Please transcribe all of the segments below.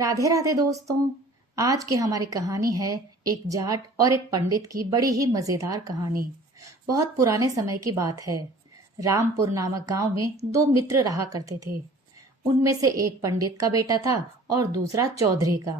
राधे राधे दोस्तों। आज की हमारी कहानी है एक जाट और एक पंडित की बड़ी ही मजेदार कहानी। बहुत पुराने समय की बात है। रामपुर नामक गांव में दो मित्र रहा करते थे। उनमें से एक पंडित का बेटा था और दूसरा चौधरी का।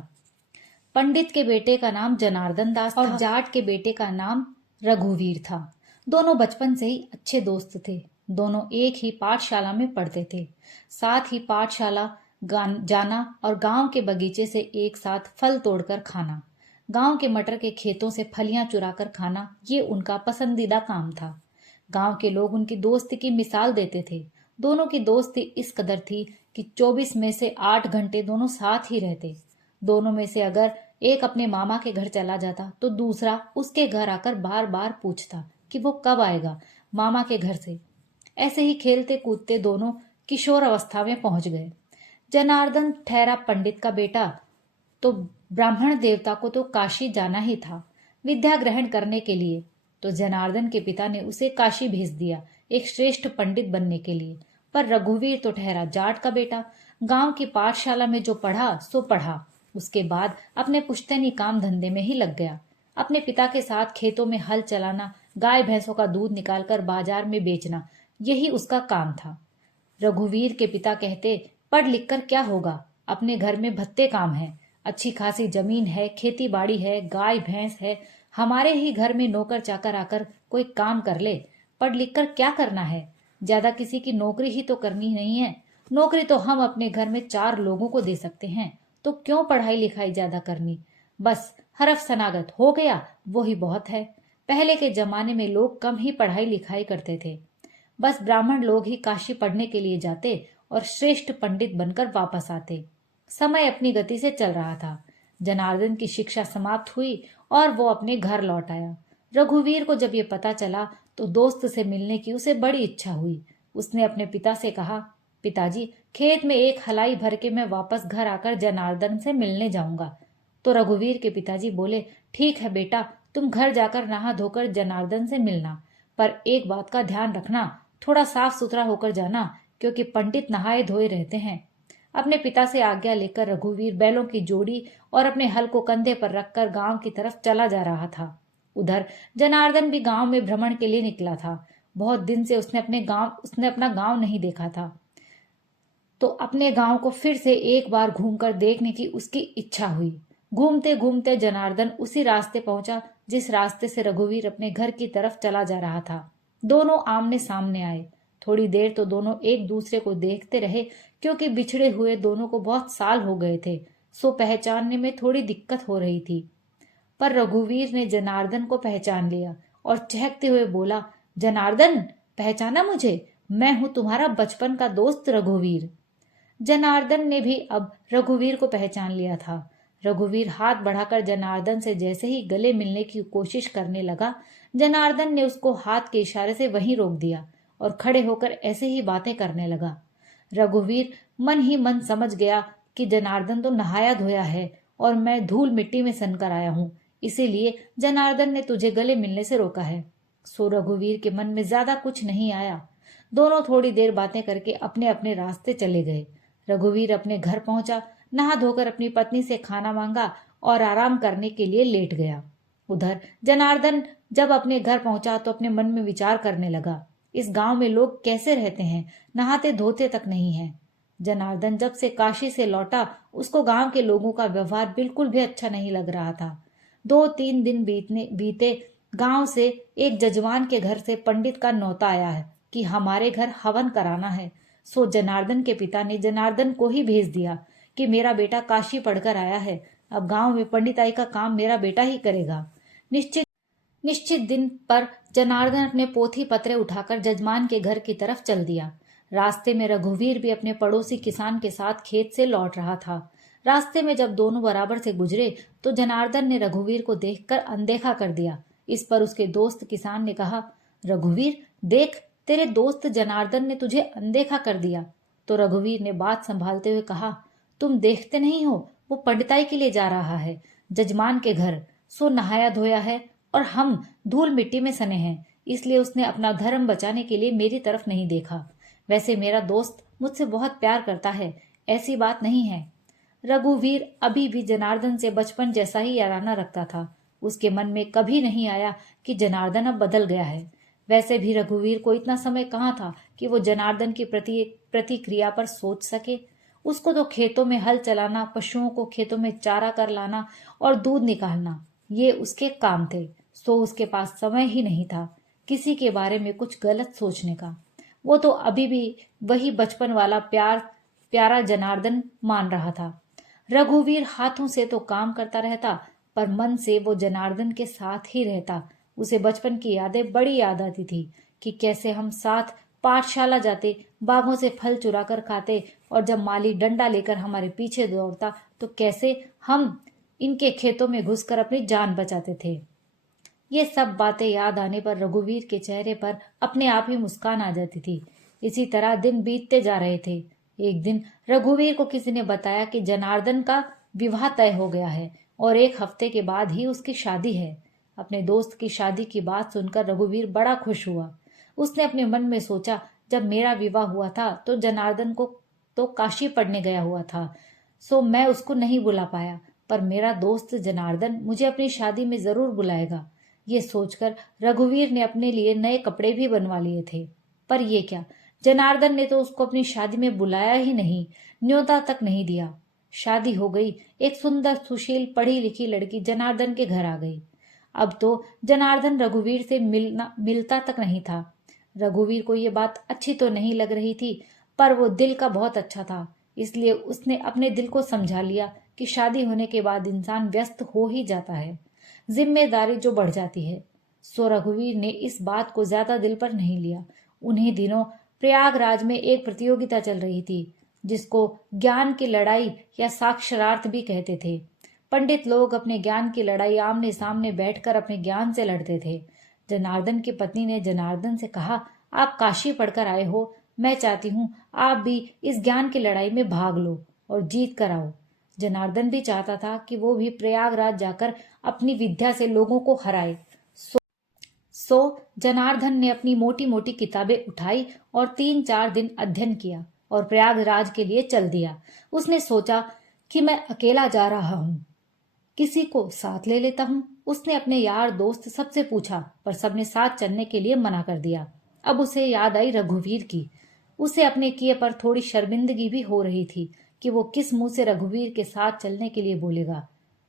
पंडित के बेटे का नाम जनार्दन दास था और जाट के बेटे का नाम रघुवीर था। दोनों बचपन से ही अच्छे दोस्त थे। दोनों एक ही पाठशाला में पढ़ते थे। साथ ही पाठशाला जाना और गांव के बगीचे से एक साथ फल तोड़कर खाना, गांव के मटर के खेतों से फलियां चुराकर खाना, ये उनका पसंदीदा काम था। गांव के लोग उनकी दोस्ती की मिसाल देते थे। दोनों की दोस्ती इस कदर थी कि 24 में से 8 घंटे दोनों साथ ही रहते। दोनों में से अगर एक अपने मामा के घर चला जाता तो दूसरा उसके घर आकर बार बार पूछता कि वो कब आएगा मामा के घर से। ऐसे ही खेलते कूदते दोनों किशोर अवस्था में पहुंच गए। जनार्दन ठहरा पंडित का बेटा तो ब्राह्मण देवता को तो काशी जाना ही था विद्या ग्रहण करने के लिए। तो जनार्दन के पिता ने उसे काशी भेज दिया एक श्रेष्ठ पंडित बनने के लिए। पर रघुवीर तो ठहरा जाट का बेटा। गांव की पाठशाला में जो पढ़ा सो पढ़ा। उसके बाद अपने पुश्तैनी काम धंधे में ही लग गया। अपने पिता के साथ खेतों में हल चलाना, गाय भैंसों का दूध निकालकर बाजार में बेचना, यही उसका काम था। रघुवीर के पिता कहते, पढ़ लिख कर क्या होगा, अपने घर में भत्ते काम है, अच्छी खासी जमीन है, खेती बाड़ी है, गाय भैंस है, हमारे ही घर में नौकर चाकर आकर कोई काम कर ले। पढ़ लिख कर क्या करना है, ज्यादा किसी की नौकरी ही तो करनी नहीं है। नौकरी तो हम अपने घर में 4 लोगों को दे सकते हैं, तो क्यों पढ़ाई लिखाई ज्यादा करनी। बस हरफ सनागत हो गया वो ही बहुत है। पहले के जमाने में लोग कम ही पढ़ाई लिखाई करते थे। बस ब्राह्मण लोग ही काशी पढ़ने के लिए जाते और श्रेष्ठ पंडित बनकर वापस आते। समय अपनी गति से चल रहा था। जनार्दन की शिक्षा समाप्त हुई और वो अपने घर लौट आया। रघुवीर को जब ये पता चला तो दोस्त से मिलने की उसे बड़ी इच्छा हुई। उसने अपने पिता से कहा, पिताजी, खेत में एक हलाई भर के मैं वापस घर आकर जनार्दन से मिलने जाऊंगा। तो रघुवीर के पिताजी बोले, ठीक है बेटा, तुम घर जाकर नहा धोकर जनार्दन से मिलना, पर एक बात का ध्यान रखना, थोड़ा साफ सुथरा होकर जाना, क्योंकि पंडित नहाए धोए रहते हैं। अपने पिता से आज्ञा लेकर रघुवीर बैलों की जोड़ी और अपने हल को कंधे पर रखकर गांव की तरफ चला जा रहा था। उधर जनार्दन भी गांव में भ्रमण के लिए निकला था। बहुत दिन से उसने अपना गांव नहीं देखा था, तो अपने गांव को फिर से एक बार घूमकर देखने की उसकी इच्छा हुई। घूमते घूमते जनार्दन उसी रास्ते पहुंचा जिस रास्ते से रघुवीर अपने घर की तरफ चला जा रहा था। दोनों आमने सामने आए। थोड़ी देर तो दोनों एक दूसरे को देखते रहे, क्योंकि बिछड़े हुए दोनों को बहुत साल हो गए थे, सो पहचानने में थोड़ी दिक्कत हो रही थी। पर रघुवीर ने जनार्दन को पहचान लिया और चहकते हुए बोला, जनार्दन, पहचाना मुझे? मैं हूं तुम्हारा बचपन का दोस्त रघुवीर। जनार्दन ने भी अब रघुवीर को पहचान लिया था। रघुवीर हाथ बढ़ाकर जनार्दन से जैसे ही गले मिलने की कोशिश करने लगा, जनार्दन ने उसको हाथ के इशारे से वहीं रोक दिया और खड़े होकर ऐसे ही बातें करने लगा। रघुवीर मन ही मन समझ गया कि जनार्दन तो नहाया धोया है और मैं धूल मिट्टी में सनकर आया हूं, इसीलिए जनार्दन ने तुझे गले मिलने से रोका है। सो रघुवीर के मन में ज्यादा कुछ नहीं आया। दोनों थोड़ी देर बातें करके अपने अपने रास्ते चले गए। रघुवीर अपने घर पहुंचा, नहा धोकर अपनी पत्नी से खाना मांगा और आराम करने के लिए लेट गया। उधर जनार्दन जब अपने घर पहुंचा तो अपने मन में विचार करने लगा, इस गांव में लोग कैसे रहते हैं, नहाते धोते तक नहीं है। जनार्दन जब से काशी से लौटा उसको गांव के लोगों का व्यवहार बिल्कुल भी अच्छा नहीं लग रहा था। 2-3 दिन बीते, गांव से एक जजमान के घर से पंडित का न्योता आया है कि हमारे घर हवन कराना है। सो जनार्दन के पिता ने जनार्दन को ही भेज दिया कि मेरा बेटा काशी पढ़कर आया है, अब गांव में पंडिताई का काम मेरा बेटा ही करेगा। निश्चित दिन पर जनार्दन अपने पोथी पत्रे उठाकर जजमान के घर की तरफ चल दिया। रास्ते में रघुवीर भी अपने पड़ोसी किसान के साथ खेत से लौट रहा था। रास्ते में जब दोनों बराबर से गुजरे तो जनार्दन ने रघुवीर को देखकर अनदेखा कर दिया। इस पर उसके दोस्त किसान ने कहा, रघुवीर देख, तेरे दोस्त जनार्दन ने तुझे अनदेखा कर दिया। तो रघुवीर ने बात संभालते हुए कहा, तुम देखते नहीं हो, वो पंडिताई के लिए जा रहा है जजमान के घर, सो नहाया धोया है और हम धूल मिट्टी में सने हैं, इसलिए उसने अपना धर्म बचाने के लिए मेरी तरफ नहीं देखा। वैसे मेरा दोस्त मुझसे बहुत प्यार करता है, ऐसी बात नहीं है। रघुवीर अभी भी जनार्दन से बचपन जैसा ही याराना रखता था। उसके मन में कभी नहीं आया कि जनार्दन अब बदल गया है। वैसे भी रघुवीर को इतना समय कहाँ था कि वो जनार्दन की प्रतिक्रिया पर सोच सके। उसको तो खेतों में हल चलाना, पशुओं को खेतों में चारा कर लाना और दूध निकालना, ये उसके काम थे। सो उसके पास समय ही नहीं था किसी के बारे में कुछ गलत सोचने का। वो तो अभी भी वही बचपन वाला प्यारा जनार्दन मान रहा था। रघुवीर हाथों से तो काम करता रहता, पर मन से वो जनार्दन के साथ ही रहता। उसे बचपन की यादें बड़ी याद आती थी कि कैसे हम साथ पाठशाला जाते, बागों से फल चुरा कर खाते, और जब माली डंडा लेकर हमारे पीछे दौड़ता तो कैसे हम इनके खेतों में घुसकर अपनी जान बचाते थे। ये सब बातें याद आने पर रघुवीर के चेहरे पर अपने आप ही मुस्कान आ जाती थी। इसी तरह दिन बीतते जा रहे थे। एक दिन रघुवीर को किसी ने बताया कि जनार्दन का विवाह तय हो गया है और 1 हफ्ते के बाद ही उसकी शादी है। अपने दोस्त की शादी की बात सुनकर रघुवीर बड़ा खुश हुआ। उसने अपने मन में सोचा, जब मेरा विवाह हुआ था तो जनार्दन को तो काशी पढ़ने गया हुआ था, सो मैं उसको नहीं बुला पाया, पर मेरा दोस्त जनार्दन मुझे अपनी शादी में जरूर बुलाएगा। ये सोचकर रघुवीर ने अपने लिए नए कपड़े भी बनवा लिए थे। पर ये क्या, जनार्दन ने तो उसको अपनी शादी में बुलाया ही नहीं, न्योता तक नहीं दिया। शादी हो गई। एक सुंदर सुशील पढ़ी लिखी लड़की जनार्दन के घर आ गई। अब तो जनार्दन रघुवीर से मिलता तक नहीं था। रघुवीर को ये बात अच्छी तो नहीं लग रही थी, पर वो दिल का बहुत अच्छा था, इसलिए उसने अपने दिल को समझा लिया कि शादी होने के बाद इंसान व्यस्त हो ही जाता है, जिम्मेदारी जो बढ़ जाती है। सो रघुवीर ने इस बात को ज्यादा दिल पर नहीं लिया। उन्हीं दिनों प्रयागराज में एक प्रतियोगिता चल रही थी, जिसको ज्ञान की लड़ाई या साक्षरार्थ भी कहते थे। पंडित लोग अपने ज्ञान की लड़ाई आमने सामने बैठकर अपने ज्ञान से लड़ते थे। जनार्दन की पत्नी ने जनार्दन से कहा, आप काशी पढ़कर आए हो, मैं चाहती हूँ आप भी इस ज्ञान की लड़ाई में भाग लो और जीत कर आओ। जनार्दन भी चाहता था कि वो भी प्रयागराज जाकर अपनी विद्या से लोगों को हराए। सो जनार्दन ने अपनी मोटी मोटी किताबें उठाई और 3-4 दिन अध्ययन किया और प्रयागराज के लिए चल दिया। उसने सोचा कि मैं अकेला जा रहा हूँ, किसी को साथ ले लेता हूँ। उसने अपने यार दोस्त सबसे पूछा, पर सबने साथ चलने के लिए मना कर दिया। अब उसे याद आई रघुवीर की। उसे अपने किए पर थोड़ी शर्मिंदगी भी हो रही थी कि वो किस मुंह से रघुवीर के साथ चलने के लिए बोलेगा।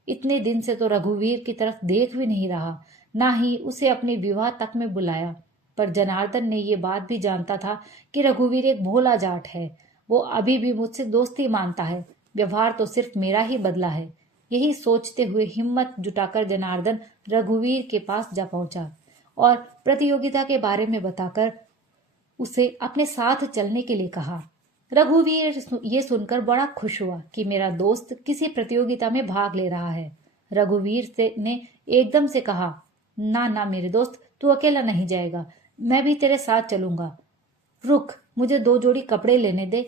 इतने दिन से तो रघुवीर की तरफ देख भी नहीं रहा, ना ही उसे अपने विवाह तक में बुलाया। पर जनार्दन ने ये बात भी जानता था कि रघुवीर एक भोला जाट है। वो अभी भी मुझसे दोस्ती मानता है, व्यवहार तो सिर्फ मेरा ही बदला है। यही सोचते हुए हिम्मत जुटाकर जनार्दन रघुवीर के पास जा पहुंचा और प्रतियोगिता के बारे में बताकर उसे अपने साथ चलने के लिए कहा। रघुवीर ये सुनकर बड़ा खुश हुआ कि मेरा दोस्त किसी प्रतियोगिता में भाग ले रहा है। रघुवीर से ने एकदम से कहा, ना ना मेरे दोस्त, तू अकेला नहीं जाएगा, मैं भी तेरे साथ चलूंगा। रुक, मुझे 2 जोड़ी कपड़े लेने दे।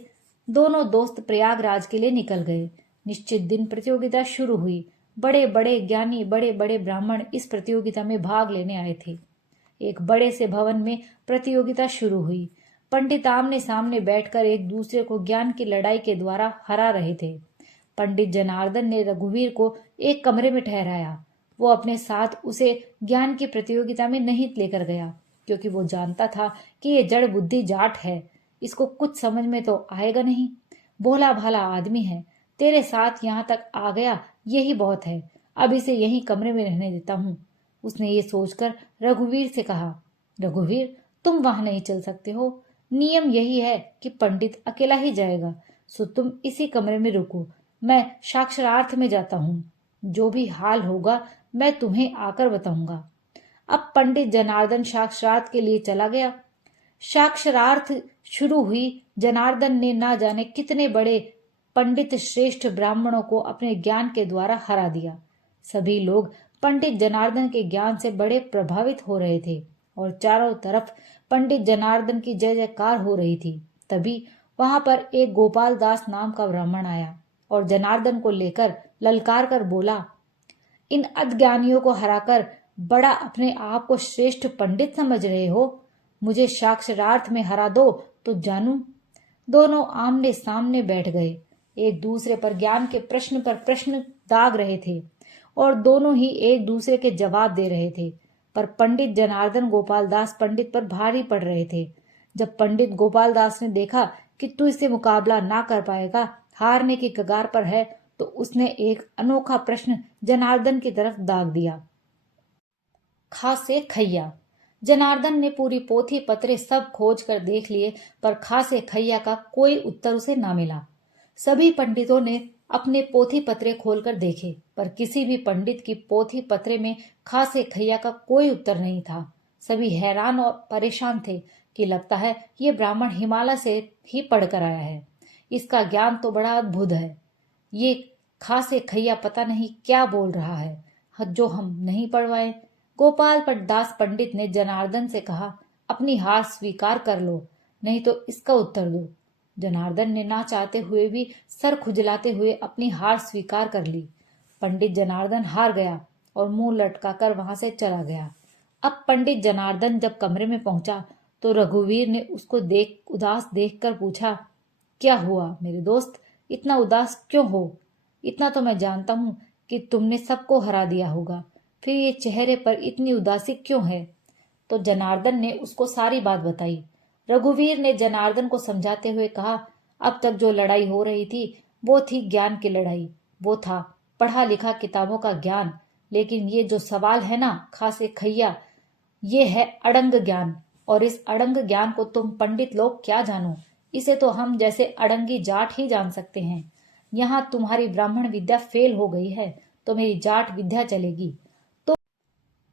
दोनों दोस्त प्रयागराज के लिए निकल गए। निश्चित दिन प्रतियोगिता शुरू हुई। बड़े बड़े ज्ञानी, बड़े बड़े ब्राह्मण इस प्रतियोगिता में भाग लेने आए थे। एक बड़े से भवन में प्रतियोगिता शुरू हुई। पंडित आमने सामने बैठकर एक दूसरे को ज्ञान की लड़ाई के द्वारा हरा रहे थे। पंडित जनार्दन ने रघुवीर को एक कमरे में ठहराया। वो अपने साथ उसे ज्ञान की प्रतियोगिता में नहीं लेकर गया, क्योंकि वो जानता था कि ये जड़ बुद्धि जाट है, इसको कुछ समझ में तो आएगा नहीं। भोला भाला आदमी है, तेरे साथ यहाँ तक आ गया, यही बहुत है। अब इसे यहीं कमरे में रहने देता हूँ। उसने ये सोचकर रघुवीर से कहा, रघुवीर, तुम वहां नहीं चल सकते हो। नियम यही है कि पंडित अकेला ही जाएगा, सो तुम इसी कमरे में रुको। मैं साक्षरार्थ में जाता हूँ। जो भी हाल होगा मैं तुम्हें आकर बताऊंगा। अब पंडित जनार्दन साक्षरार्थ के लिए चला गया। साक्षरार्थ शुरू हुई। जनार्दन ने ना जाने कितने बड़े पंडित श्रेष्ठ ब्राह्मणों को अपने ज्ञान के द्वारा हरा दिया। सभी लोग पंडित जनार्दन के ज्ञान से बड़े प्रभावित हो रहे थे और चारों तरफ पंडित जनार्दन की जय जयकार हो रही थी। तभी वहां पर एक गोपाल दास नाम का ब्राह्मण आया और जनार्दन को लेकर ललकार कर बोला, इन अज्ञानियों को हराकर बड़ा अपने आप को श्रेष्ठ पंडित समझ रहे हो? मुझे साक्षरार्थ में हरा दो तो जानू। दोनों आमने सामने बैठ गए। एक दूसरे पर ज्ञान के प्रश्न पर प्रश्न दाग रहे थे और दोनों ही एक दूसरे के जवाब दे रहे थे। पर पंडित जनार्दन गोपाल दास पंडित पर भारी पड़ रहे थे। जब पंडित गोपाल दास ने देखा कि तू इससे मुकाबला ना कर पाएगा, हारने की कगार पर है, तो उसने एक अनोखा प्रश्न जनार्दन की तरफ दाग दिया। खासे खैया। जनार्दन ने पूरी पोथी पत्रे सब खोज कर देख लिए, पर खासे खैया का कोई उत्तर उसे ना मिला। सभी पंडितों ने अपने पोथी पत्रे खोलकर देखे, पर किसी भी पंडित की पोथी पत्रे में खासे खैया का कोई उत्तर नहीं था। सभी हैरान और परेशान थे कि लगता है ये ब्राह्मण हिमालय से ही पढ़कर आया है। इसका ज्ञान तो बड़ा अद्भुत है। ये खासे खैया पता नहीं क्या बोल रहा है, जो हम नहीं पढ़वाए। गोपाल दास पंडित ने जनार्दन से कहा, अपनी हार स्वीकार कर लो, नहीं तो इसका उत्तर दो। जनार्दन ने ना चाहते हुए भी सर खुजलाते हुए अपनी हार स्वीकार कर ली। पंडित जनार्दन हार गया और मुंह लटकाकर वहां से चला गया। अब पंडित जनार्दन जब कमरे में पहुंचा तो रघुवीर ने उसको उदास देखकर पूछा, क्या हुआ मेरे दोस्त, इतना उदास क्यों हो? इतना तो मैं जानता हूं कि तुमने सबको हरा दिया होगा, फिर ये चेहरे पर इतनी उदासी क्यों है? तो जनार्दन ने उसको सारी बात बताई। रघुवीर ने जनार्दन को समझाते हुए कहा, अब तक जो लड़ाई हो रही थी वो थी ज्ञान की लड़ाई, वो था पढ़ा लिखा किताबों का ज्ञान। लेकिन ये जो सवाल है ना खासे खैया, ये है अड़ंग ज्ञान। और इस अड़ंग ज्ञान को तुम पंडित लोग क्या जानो, इसे तो हम जैसे अड़ंगी जाट ही जान सकते हैं। यहाँ तुम्हारी ब्राह्मण विद्या फेल हो गई है तो मेरी जाट विद्या चलेगी। तो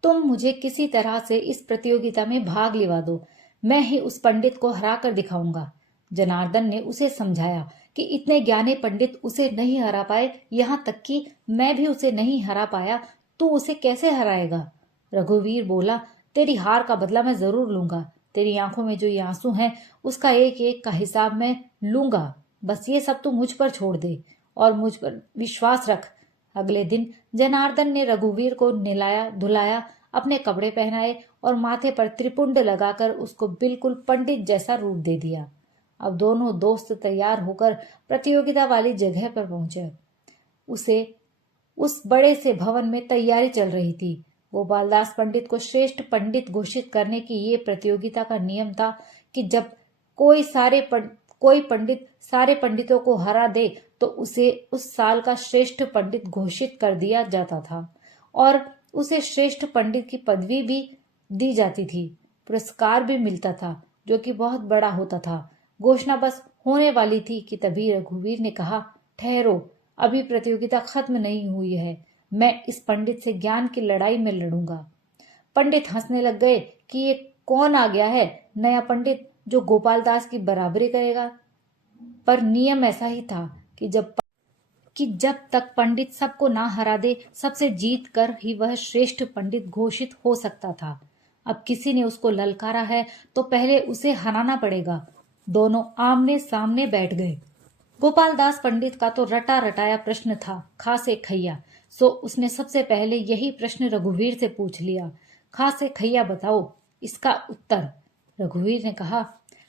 तुम मुझे किसी तरह से इस प्रतियोगिता में भाग लिवा दो, मैं ही उस पंडित को हरा कर दिखाऊंगा। जनार्दन ने उसे समझाया कि इतने ज्ञानी पंडित उसे नहीं हरा पाए, यहाँ तक कि मैं भी उसे नहीं हरा पाया, तू उसे कैसे हराएगा? रघुवीर बोला, तेरी हार का बदला मैं जरूर लूंगा। तेरी आंखों में जो ये आंसू हैं उसका एक एक का हिसाब मैं लूंगा। बस ये सब तू मुझ पर छोड़ दे और मुझ पर विश्वास रख। अगले दिन जनार्दन ने रघुवीर को नहलाया धुलाया, अपने कपड़े पहनाए और माथे पर त्रिपुंड लगाकर उसको बिल्कुल पंडित जैसा रूप दे दिया। अब दोनों दोस्त तैयार होकर प्रतियोगिता वाली जगह पर पहुंचे। उस बड़े से भवन में तैयारी चल रही थी। गोपालदास पंडित को श्रेष्ठ पंडित घोषित करने की ये प्रतियोगिता का नियम था कि जब कोई पंडित सारे पंडितों को हरा दे तो उसे उस साल का श्रेष्ठ पंडित घोषित कर दिया जाता था और उसे श्रेष्ठ पंडित की पदवी भी दी जाती थी। पुरस्कार भी मिलता था जो कि बहुत बड़ा होता था। घोषणा बस होने वाली थी कि तभी रघुवीर ने कहा, ठहरो, अभी प्रतियोगिता खत्म नहीं हुई है, मैं इस पंडित से ज्ञान की लड़ाई में लड़ूंगा। पंडित हंसने लग गए कि ये कौन आ गया है नया पंडित जो गोपाल दास की बराबरी करेगा। पर नियम ऐसा ही था कि जब तक पंडित सबको ना हरा दे, सबसे जीत कर ही वह श्रेष्ठ पंडित घोषित हो सकता था। अब किसी ने उसको ललकारा है तो पहले उसे हराना पड़ेगा। दोनों आमने सामने बैठ गए। गोपाल दास पंडित का तो रटा रटाया प्रश्न था खासे खैया, सो उसने सबसे पहले यही प्रश्न रघुवीर से पूछ लिया, खासे खैया बताओ इसका उत्तर। रघुवीर ने कहा,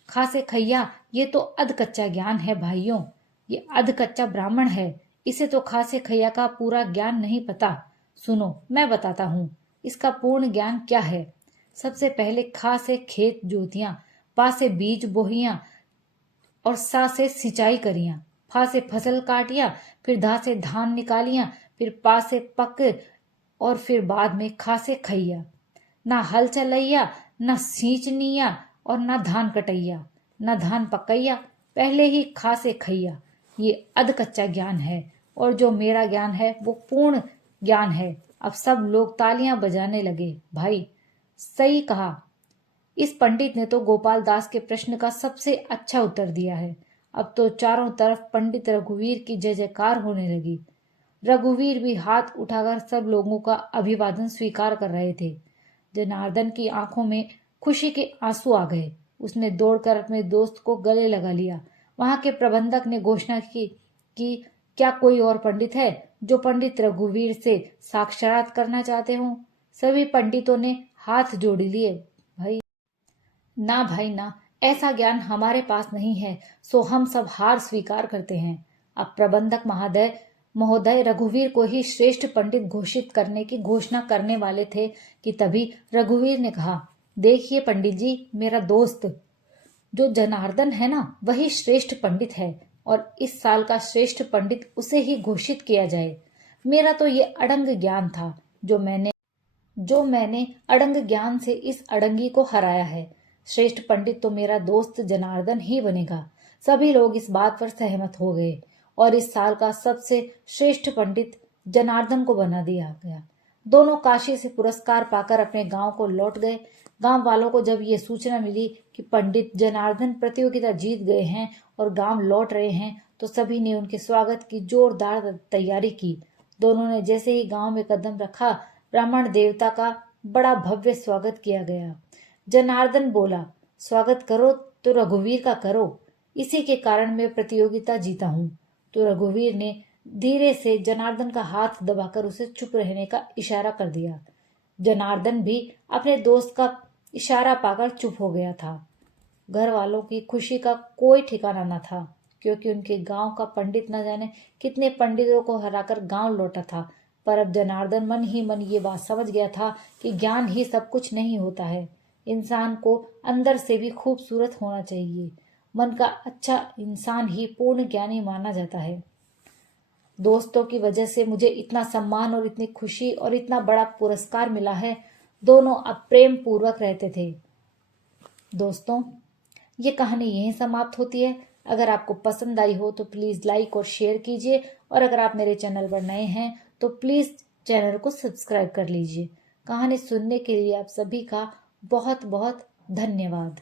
खासे खैया, ये तो अध कच्चा ज्ञान है भाइयों, ये अध कच्चा ब्राह्मण है, इसे तो खासे खैया का पूरा ज्ञान नहीं पता। सुनो मैं बताता हूँ इसका पूर्ण ज्ञान क्या है। सबसे पहले खा से खेत जोतियां, पा से बीज बोहियां और सा से सिंचाई करियां, फा से फसल काटियां, फिर धा से धान निकालियां, फिर पा से पक और फिर बाद में खा से खैया। ना हल चलैया, ना सींचनिया और ना धान कटैया, ना धान पकैया, पहले ही खा से खैया। ये अध कच्चा ज्ञान है और जो मेरा ज्ञान है वो पूर्ण ज्ञान है। अब सब लोग तालियां बजाने लगे। भाई सही कहा, इस पंडित ने तो गोपाल दास के प्रश्न का सबसे अच्छा उत्तर दिया है। अब तो चारों तरफ पंडित रघुवीर की जय जयकार होने लगी। रघुवीर भी हाथ उठाकर सब लोगों का अभिवादन स्वीकार कर रहे थे। जनार्दन की आंखों में खुशी के आंसू आ गए। उसने दौड़कर अपने दोस्त को गले लगा लिया। वहां के प्रबंधक ने घोषणा की कि क्या कोई और पंडित है जो पंडित रघुवीर से साक्षात करना चाहते हो? सभी पंडितों ने हाथ जोड़ लिए। भाई ना, ऐसा ज्ञान हमारे पास नहीं है, सो हम सब हार स्वीकार करते हैं। अब प्रबंधक महोदय रघुवीर को ही श्रेष्ठ पंडित घोषित करने की घोषणा करने वाले थे कि तभी रघुवीर ने कहा, देखिए पंडित जी, मेरा दोस्त जो जनार्दन है ना, वही श्रेष्ठ पंडित है और इस साल का श्रेष्ठ पंडित उसे ही घोषित किया जाए। मेरा तो ये अड़ंग ज्ञान था जो मैंने अड़ंग ज्ञान से इस अड़ंगी को हराया है। श्रेष्ठ पंडित तो मेरा दोस्त जनार्दन ही बनेगा। सभी लोग इस बात पर सहमत हो गए और इस साल का सबसे श्रेष्ठ पंडित जनार्दन को बना दिया गया। दोनों काशी से पुरस्कार पाकर अपने गांव को लौट गए। गांव वालों को जब ये सूचना मिली कि पंडित जनार्दन प्रतियोगिता जीत गए हैं और गांव लौट रहे हैं, तो सभी ने उनके स्वागत की जोरदार तैयारी की। दोनों ने जैसे ही गांव में कदम रखा, ब्राह्मण देवता का बड़ा भव्य स्वागत किया गया। जनार्दन बोला, स्वागत करो तो रघुवीर का करो, इसी के कारण मैं प्रतियोगिता जीता हूँ। तो रघुवीर ने धीरे से जनार्दन का हाथ दबाकर उसे चुप रहने का इशारा कर दिया। जनार्दन भी अपने दोस्त का इशारा पाकर चुप हो गया था। घर वालों की खुशी का कोई ठिकाना न था, क्योंकि उनके गांव का पंडित न जाने कितने पंडितों को हराकर गांव लौटा था। पर अब जनार्दन मन ही मन ये बात समझ गया था कि ज्ञान ही सब कुछ नहीं होता है। इंसान को अंदर से भी खूबसूरत होना चाहिए। मन का अच्छा इंसान ही पूर्ण ज्ञानी माना जाता है। दोस्तों की वजह से मुझे इतना सम्मान और इतनी खुशी और इतना बड़ा पुरस्कार मिला है। दोनों अब प्रेम पूर्वक रहते थे। दोस्तों, ये कहानी यहीं समाप्त होती है। अगर आपको पसंद आई हो तो प्लीज़ लाइक और शेयर कीजिए, और अगर आप मेरे चैनल पर नए हैं तो प्लीज़ चैनल को सब्सक्राइब कर लीजिए। कहानी सुनने के लिए आप सभी का बहुत बहुत धन्यवाद।